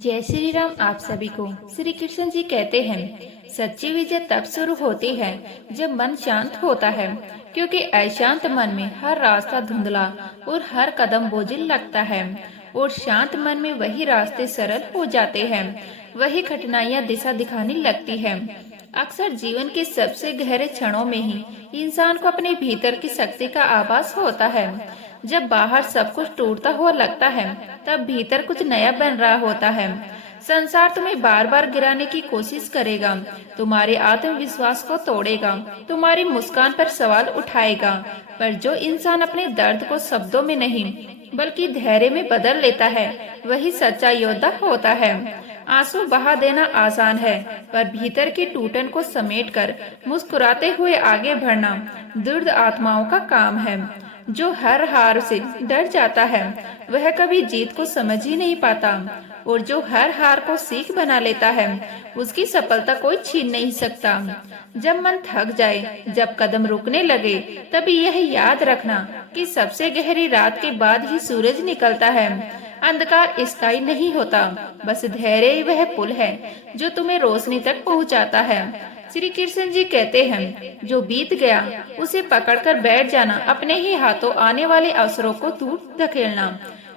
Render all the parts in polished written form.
जय श्री राम। आप सभी को श्री कृष्ण जी कहते हैं, सच्ची विजय तब शुरू होती है जब मन शांत होता है, क्योंकि अशांत मन में हर रास्ता धुंधला और हर कदम बोझिल लगता है। और शांत मन में वही रास्ते सरल हो जाते हैं, वही कठिनाइयाँ दिशा दिखाने लगती है। अक्सर जीवन के सबसे गहरे क्षणों में ही इंसान को अपने भीतर की शक्ति का आभास होता है। जब बाहर सब कुछ टूटता हुआ लगता है, तब भीतर कुछ नया बन रहा होता है। संसार तुम्हें बार बार गिराने की कोशिश करेगा, तुम्हारे आत्मविश्वास को तोड़ेगा, तुम्हारी मुस्कान पर सवाल उठाएगा, पर जो इंसान अपने दर्द को शब्दों में नहीं बल्कि धैर्य में बदल लेता है, वही सच्चा योद्धा होता है। आंसू बहा देना आसान है, पर भीतर की टूटन को समेटकर मुस्कुराते हुए आगे बढ़ना दृढ़ आत्माओं का काम है। जो हर हार से डर जाता है, वह कभी जीत को समझ ही नहीं पाता, और जो हर हार को सीख बना लेता है, उसकी सफलता कोई छीन नहीं सकता। जब मन थक जाए, जब कदम रुकने लगे, तब यह याद रखना कि सबसे गहरी रात के बाद ही सूरज निकलता है। अंधकार स्थायी नहीं होता, बस धैर्य ही वह पुल है जो तुम्हें रोशनी तक पहुंचाता है। श्री कृष्ण जी कहते हैं, जो बीत गया उसे पकड़कर बैठ जाना, अपने ही हाथों आने वाले अवसरों को दूर धकेलना,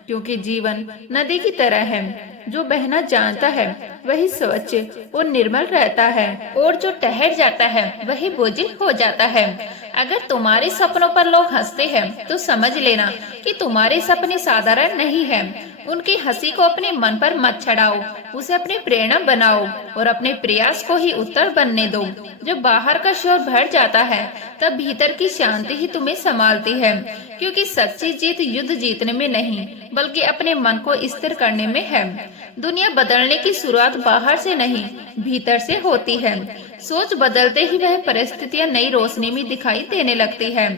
क्योंकि जीवन नदी की तरह है, जो बहना जानता है वही स्वच्छ और निर्मल रहता है, और जो ठहर जाता है वही बोझिल हो जाता है। अगर तुम्हारे सपनों पर लोग हंसते हैं, तो समझ लेना कि तुम्हारे सपने साधारण नहीं हैं। उनकी हंसी को अपने मन पर मत चढ़ाओ, उसे अपनी प्रेरणा बनाओ और अपने प्रयास को ही उत्तर बनने दो। जब बाहर का शोर भर जाता है, तब भीतर की शांति ही तुम्हें संभालती है, क्योंकि सच्ची जीत युद्ध जीतने में नहीं बल्कि अपने मन को स्थिर करने में है। दुनिया बदलने की शुरुआत बाहर से नहीं, भीतर से होती है। सोच बदलते ही वह परिस्थितियां नई रोशनी में दिखाई देने लगती है।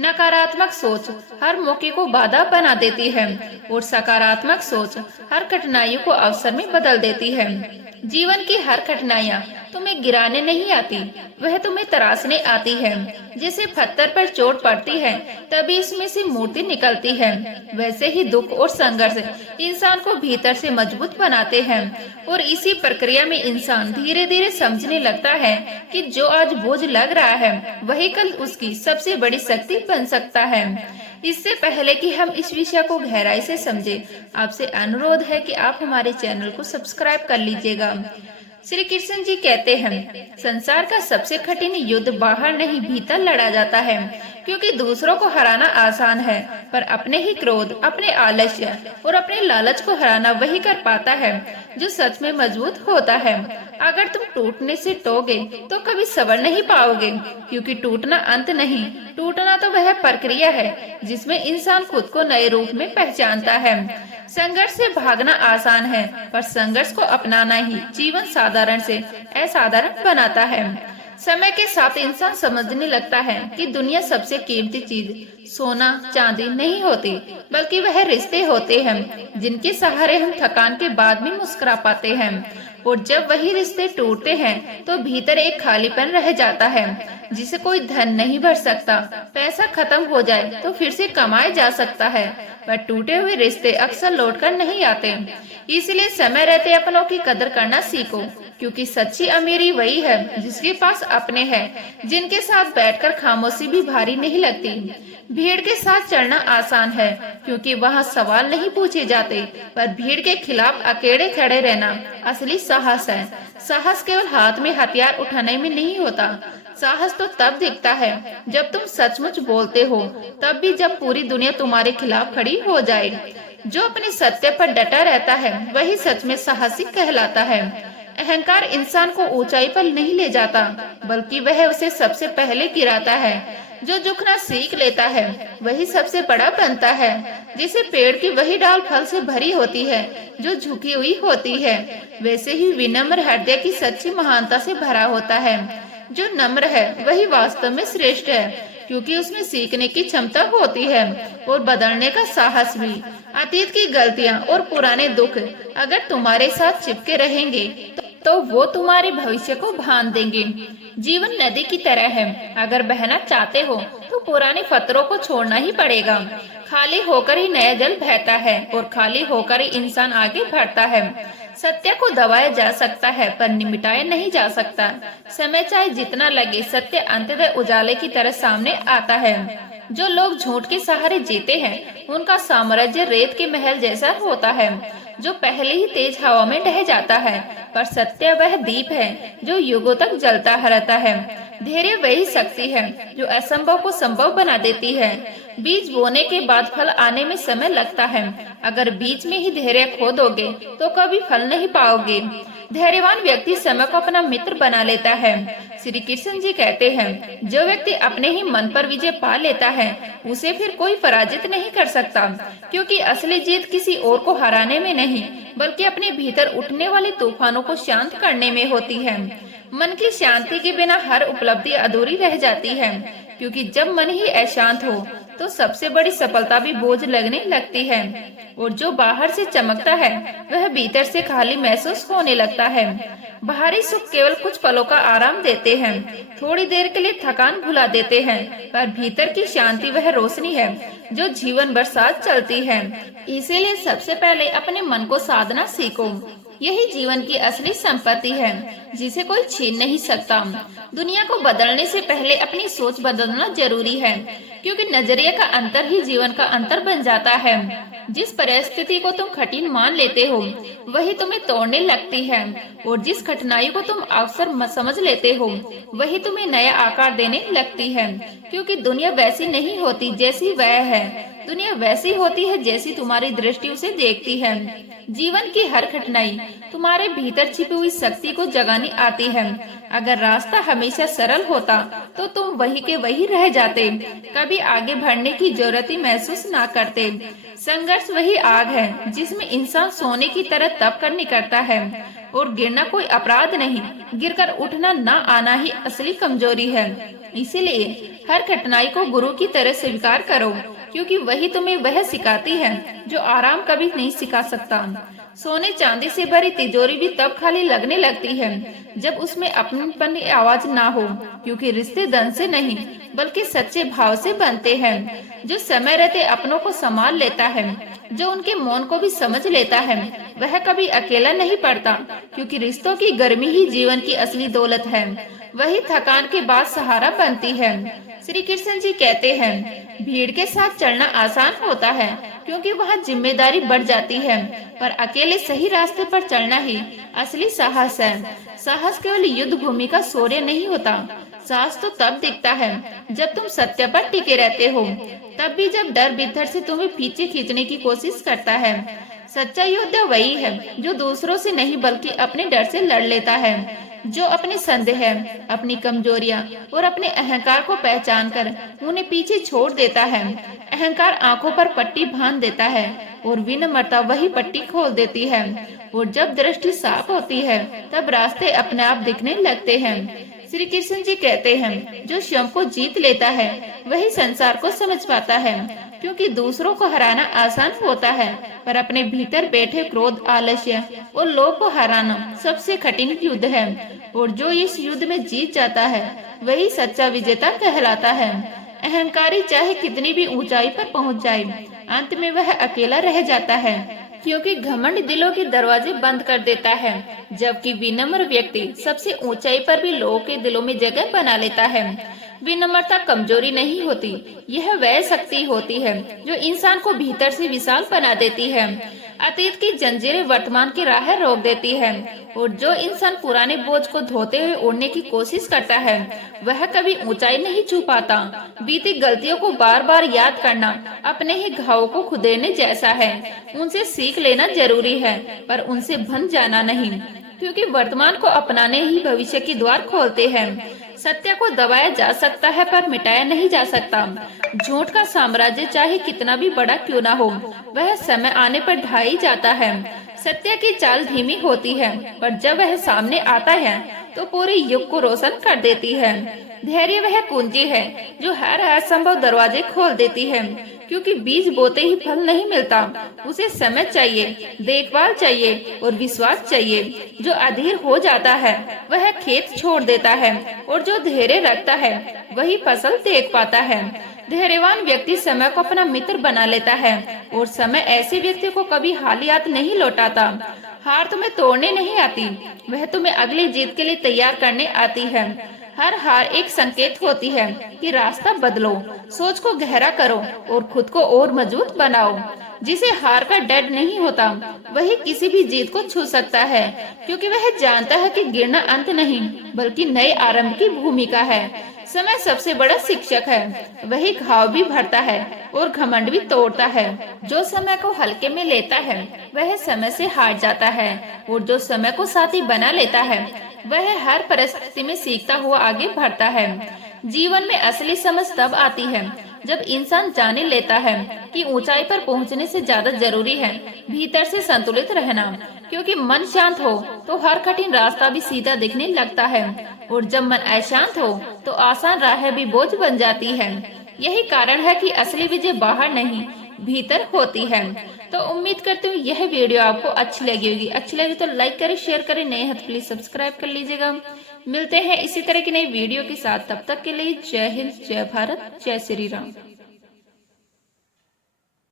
नकारात्मक सोच हर मौके को बाधा बना देती है, और सकारात्मक सोच हर कठिनाइयों को अवसर में बदल देती है। जीवन की हर कठिनाइयाँ तुम्हें गिराने नहीं आती, वह तुम्हें तराशने आती है। जैसे पत्थर पर चोट पड़ती है, तभी इसमें से मूर्ति निकलती है, वैसे ही दुख और संघर्ष इंसान को भीतर से मजबूत बनाते हैं। और इसी प्रक्रिया में इंसान धीरे धीरे समझने लगता है कि जो आज बोझ लग रहा है, वही कल उसकी सबसे बड़ी शक्ति बन सकता है। इससे पहले कि हम इस विषय को गहराई से समझें, आपसे अनुरोध है कि आप हमारे चैनल को सब्सक्राइब कर लीजिएगा। श्री कृष्ण जी कहते हैं, संसार का सबसे कठिन युद्ध बाहर नहीं भीतर लड़ा जाता है, क्योंकि दूसरों को हराना आसान है, पर अपने ही क्रोध, अपने आलस्य और अपने लालच को हराना वही कर पाता है जो सच में मजबूत होता है। अगर तुम टूटने से टोगे तो कभी सबर नहीं पाओगे, क्योंकि टूटना अंत नहीं, टूटना तो वह प्रक्रिया है जिसमें इंसान खुद को नए रूप में पहचानता है। संघर्ष से भागना आसान है, पर संघर्ष को अपनाना ही जीवन साधारण से असाधारण बनाता है। समय के साथ इंसान समझने लगता है कि दुनिया सबसे कीमती चीज सोना चांदी नहीं होती, बल्कि वह रिश्ते होते हैं जिनके सहारे हम थकान के बाद भी मुस्कुरा पाते हैं। और जब वही रिश्ते टूटते हैं, तो भीतर एक खालीपन रह जाता है जिसे कोई धन नहीं भर सकता। पैसा खत्म हो जाए तो फिर से कमाया जा सकता है, पर टूटे हुए रिश्ते अक्सर लौटकर नहीं आते। इसलिए समय रहते अपनों की कदर करना सीखो, क्योंकि सच्ची अमीरी वही है जिसके पास अपने हैं, जिनके साथ बैठकर खामोशी भी भारी नहीं लगती। भीड़ के साथ चलना आसान है, क्योंकि वहाँ सवाल नहीं पूछे जाते, पर भीड़ के खिलाफ अकेले खड़े रहना असली साहस है। साहस केवल हाथ में हथियार उठाने में नहीं होता, साहस तो तब दिखता है जब तुम सचमुच बोलते हो, तब भी जब पूरी दुनिया तुम्हारे खिलाफ खड़ी हो जाए। जो अपने सत्य पर डटा रहता है, वही सच में साहसी कहलाता है। अहंकार इंसान को ऊंचाई पर नहीं ले जाता, बल्कि वह उसे सबसे पहले गिराता है। जो झुकना सीख लेता है, वही सबसे बड़ा बनता है। जैसे पेड़ की वही डाल फल से भरी होती है जो झुकी हुई होती है, वैसे ही विनम्र हृदय की सच्ची महानता से भरा होता है। जो नम्र है वही वास्तव में श्रेष्ठ है, क्योंकि उसमें सीखने की क्षमता होती है और बदलने का साहस भी। अतीत की गलतियां और पुराने दुख अगर तुम्हारे साथ चिपके रहेंगे, तो वो तुम्हारे भविष्य को भान देंगे। जीवन नदी की तरह है, अगर बहना चाहते हो तो पुराने पत्थरों को छोड़ना ही पड़ेगा। खाली होकर ही नया जल बहता है, और खाली होकर ही इंसान आगे बढ़ता है। सत्य को दबाया जा सकता है पर मिटाया नहीं जा सकता। समय चाहे जितना लगे, सत्य अंततः उजाले की तरह सामने आता है। जो लोग झूठ के सहारे जीते हैं, उनका साम्राज्य रेत के महल जैसा होता है, जो पहले ही तेज हवा में ढह जाता है। पर सत्य वह दीप है जो युगों तक जलता रहता है। धैर्य वही शक्ति है जो असंभव को संभव बना देती है। बीज बोने के बाद फल आने में समय लगता है। अगर बीच में ही धैर्य खो दोगे तो कभी फल नहीं पाओगे। धैर्यवान व्यक्ति समय को अपना मित्र बना लेता है। श्री कृष्ण जी कहते हैं, जो व्यक्ति अपने ही मन पर विजय पा लेता है, उसे फिर कोई पराजित नहीं कर सकता, क्योंकि असली जीत किसी और को हराने में नहीं, बल्कि अपने भीतर उठने वाले तूफानों को शांत करने में होती है। मन की शांति के बिना हर उपलब्धि अधूरी रह जाती है, क्योंकि जब मन ही अशांत हो तो सबसे बड़ी सफलता भी बोझ लगने लगती है। और जो बाहर से चमकता है वह भीतर से खाली महसूस होने लगता है। बाहरी सुख केवल कुछ पलों का आराम देते हैं, थोड़ी देर के लिए थकान भुला देते हैं, पर भीतर की शांति वह रोशनी है जो जीवन भर साथ चलती है। इसीलिए सबसे पहले अपने मन को साधना सीखो। यही जीवन की असली संपत्ति है जिसे कोई छीन नहीं सकता। दुनिया को बदलने से पहले अपनी सोच बदलना जरूरी है, क्योंकि नजरिए का अंतर ही जीवन का अंतर बन जाता है। जिस परिस्थिति को तुम कठिन मान लेते हो वही तुम्हें तोड़ने लगती है, और जिस कठिनाई को तुम अवसर समझ लेते हो वही तुम्हें नया आकार देने लगती है। क्योंकि दुनिया वैसी नहीं होती जैसी वह है, दुनिया वैसी होती है जैसी तुम्हारी दृष्टि उसे देखती है। जीवन की हर कठिनाई तुम्हारे भीतर छिपी हुई शक्ति को जगाने आती है। अगर रास्ता हमेशा सरल होता तो तुम वही के वही रह जाते, कभी आगे बढ़ने की जरूरत ही महसूस ना करते। संघर्ष वही आग है जिसमें इंसान सोने की तरह तप कर निकलता है, और गिरना कोई अपराध नहीं, गिरकर उठना ना आना ही असली कमजोरी है। इसीलिए हर कठिनाई को गुरु की तरह स्वीकार करो, क्योंकि वही तुम्हें वह सिखाती है जो आराम कभी नहीं सिखा सकता। सोने चांदी से भरी तिजोरी भी तब खाली लगने लगती है जब उसमें अपनीपन की आवाज ना हो, क्योंकि रिश्ते धन से नहीं बल्कि सच्चे भाव से बनते हैं। जो समय रहते अपनों को संभाल लेता है, जो उनके मौन को भी समझ लेता है, वह कभी अकेला नहीं पड़ता, क्योंकि रिश्तों की गर्मी ही जीवन की असली दौलत है। वही थकान के बाद सहारा बनती है। श्री कृष्ण जी कहते हैं, भीड़ के साथ चलना आसान होता है क्योंकि वहाँ जिम्मेदारी बढ़ जाती है, पर अकेले सही रास्ते पर चलना ही असली साहस है। साहस केवल युद्ध भूमि का शौर्य नहीं होता, साहस तो तब दिखता है जब तुम सत्य पर टिके रहते हो, तब भी जब डर भीतर से तुम्हें पीछे खींचने की कोशिश करता है। सच्चा योद्धा वही है जो दूसरों से नहीं बल्कि अपने डर से लड़ लेता है, जो अपने संदेह, अपनी कमजोरियां और अपने अहंकार को पहचान कर उन्हें पीछे छोड़ देता है। अहंकार आंखों पर पट्टी बांध देता है और विनम्रता वही पट्टी खोल देती है। और जब दृष्टि साफ होती है तब रास्ते अपने आप दिखने लगते हैं। श्री कृष्ण जी कहते हैं, जो स्वयं को जीत लेता है वही संसार को समझ पाता है, क्योंकि दूसरों को हराना आसान होता है, पर अपने भीतर बैठे क्रोध, आलस्य और लोभ को हराना सबसे कठिन युद्ध है। और जो इस युद्ध में जीत जाता है वही सच्चा विजेता कहलाता है। अहंकारी चाहे कितनी भी ऊंचाई पर पहुंच जाए, अंत में वह अकेला रह जाता है, क्योंकि घमंड दिलों के दरवाजे बंद कर देता है, जबकि विनम्र व्यक्ति सबसे ऊंचाई पर भी लोगों के दिलों में जगह बना लेता है। विनम्रता कमजोरी नहीं होती, यह वह शक्ति होती है जो इंसान को भीतर से विशाल बना देती है। अतीत की जंजीरें वर्तमान की राह रोक देती है, और जो इंसान पुराने बोझ को धोते हुए उड़ने की कोशिश करता है वह कभी ऊंचाई नहीं छू पाता। बीती गलतियों को बार बार याद करना अपने ही घावों को खुदेरने जैसा है। उनसे सीख लेना जरूरी है, पर उनसे बंध जाना नहीं, क्योंकि वर्तमान को अपनाने ही भविष्य की द्वार खोलते हैं। सत्य को दबाया जा सकता है पर मिटाया नहीं जा सकता। झूठ का साम्राज्य चाहे कितना भी बड़ा क्यों ना हो, वह समय आने पर ढाई जाता है। सत्य की चाल धीमी होती है, पर जब वह सामने आता है तो पूरे युग को रोशन कर देती है। धैर्य वह कुंजी है जो हर असंभव दरवाजे खोल देती है, क्योंकि बीज बोते ही फल नहीं मिलता, उसे समय चाहिए, देखभाल चाहिए और विश्वास चाहिए। जो अधीर हो जाता है वह खेत छोड़ देता है, और जो धैर्य रखता है वही फसल देख पाता है। धैर्यवान व्यक्ति समय को अपना मित्र बना लेता है, और समय ऐसे व्यक्ति को कभी हालियात नहीं लौटाता। हार तुम्हें तोड़ने नहीं आती, वह तुम्हें अगली जीत के लिए तैयार करने आती है। हर हार एक संकेत होती है कि रास्ता बदलो, सोच को गहरा करो और खुद को और मजबूत बनाओ। जिसे हार का डर नहीं होता वही किसी भी जीत को छू सकता है, क्योंकि वह जानता है कि गिरना अंत नहीं बल्कि नए आरंभ की भूमिका है। समय सबसे बड़ा शिक्षक है, वही घाव भी भरता है और घमंड भी तोड़ता है। जो समय को हल्के में लेता है वह समय से हार जाता है, और जो समय को साथी बना लेता है वह हर परिस्थिति में सीखता हुआ आगे बढ़ता है। जीवन में असली समझ तब आती है जब इंसान जाने लेता है कि ऊंचाई पर पहुंचने से ज्यादा जरूरी है भीतर से संतुलित रहना, क्योंकि मन शांत हो तो हर कठिन रास्ता भी सीधा दिखने लगता है, और जब मन अशांत हो तो आसान राह भी बोझ बन जाती है। यही कारण है कि असली विजय बाहर नहीं भीतर होती है। तो उम्मीद करती हूँ यह वीडियो आपको अच्छी लगी होगी। अच्छी लगी तो लाइक करें, शेयर करें, नए हैं तो प्लीज सब्सक्राइब कर लीजिएगा। मिलते हैं इसी तरह की नई वीडियो के साथ, तब तक के लिए जय हिंद, जय भारत, जय श्री राम।